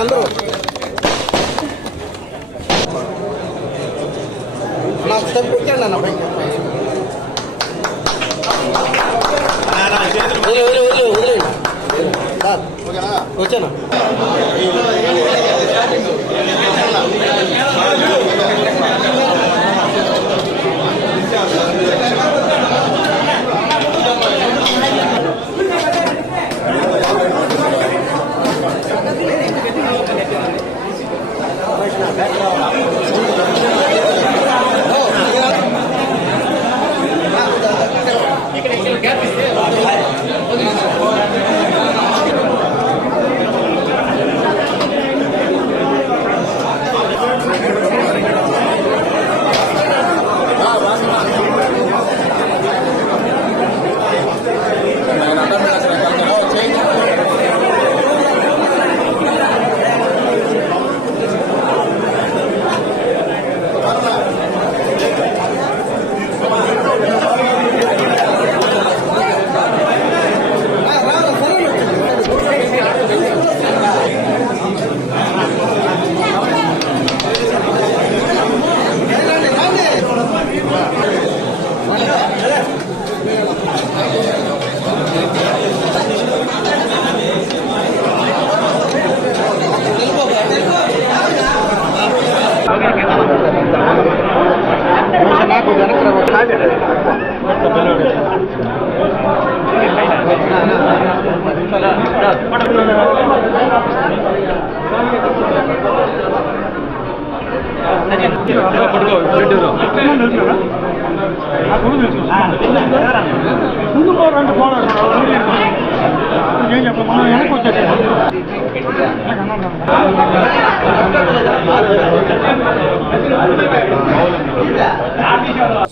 అందరూ నాకు స్టెప్ పెట్టండి అన్న వదిలేండి వచ్చానా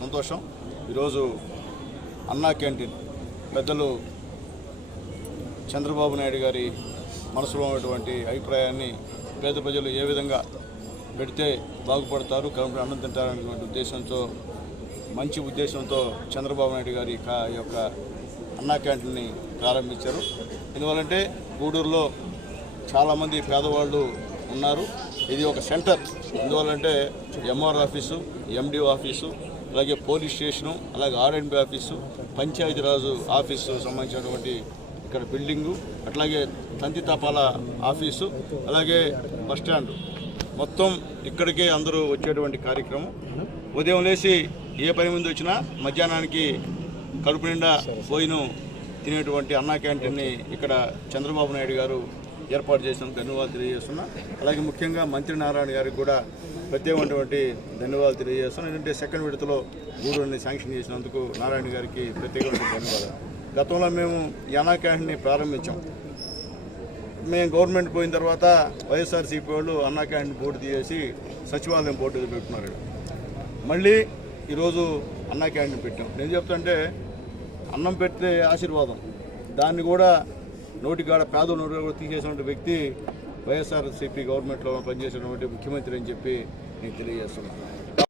సంతోషం. ఈరోజు అన్నా క్యాంటీన్ పెద్దలు చంద్రబాబు నాయుడు గారి మనసులో ఉన్నటువంటి అభిప్రాయాన్ని పేద ప్రజలు ఏ విధంగా పెడితే బాగుపడతారు, కడుపున అన్నం తింటారనేటువంటి ఉద్దేశంతో, మంచి ఉద్దేశంతో చంద్రబాబు నాయుడు గారి యొక్క అన్నా క్యాంటీన్ని ప్రారంభించారు. ఎందువల్లంటే గూడూరులో చాలామంది పేదవాళ్ళు ఉన్నారు. ఇది ఒక సెంటర్. ఎందువల్లంటే ఎంఆర్ ఆఫీసు, ఎండిఓ ఆఫీసు, అలాగే పోలీస్ స్టేషను, అలాగే ఆర్ఎండ్బి ఆఫీసు, పంచాయతీరాజు ఆఫీసు సంబంధించినటువంటి ఇక్కడ బిల్డింగు, అట్లాగే తంతి తపాల ఆఫీసు, అలాగే బస్టాండ్ మొత్తం ఇక్కడికే అందరూ వచ్చేటువంటి కార్యక్రమం. ఉదయం లేచి ఏ పని ముందు వచ్చినా మధ్యాహ్నానికి కడుపు నిండా భోజనం తినేటువంటి అన్నా క్యాంటీన్ని ఇక్కడ చంద్రబాబు నాయుడు గారు ఏర్పాటు చేసినందుకు ధన్యవాదాలు తెలియజేస్తున్నా. అలాగే ముఖ్యంగా మంత్రి నారాయణ గారికి కూడా ప్రత్యేకమైనటువంటి ధన్యవాదాలు తెలియజేస్తున్నాను. ఎందుకంటే సెకండ్ విడతలో గూడూరుని శాంక్షన్ చేసినందుకు నారాయణ గారికి ప్రత్యేకమైన ధన్యవాదాలు. గతంలో మేము ఈ అన్నా క్యాంటీన్ని ప్రారంభించాం. మేము గవర్నమెంట్ పోయిన తర్వాత వైఎస్ఆర్సీపీ వాళ్ళు అన్నా క్యాంటీన్ బోర్డు తీసేసి సచివాలయం బోర్డు పెట్టుకున్నారు. మళ్ళీ ఈరోజు అన్నా క్యాంటీన్ పెట్టాం. నేను చెప్తుంటే అన్నం పెడితే ఆశీర్వాదం, దాన్ని కూడా నోటికాడ పేదల నోటి కూడా తీసేసినటువంటి వ్యక్తి వైఎస్ఆర్సీపీ గవర్నమెంట్లో పనిచేసినటువంటి ముఖ్యమంత్రి అని చెప్పి నేను తెలియజేస్తున్నాను.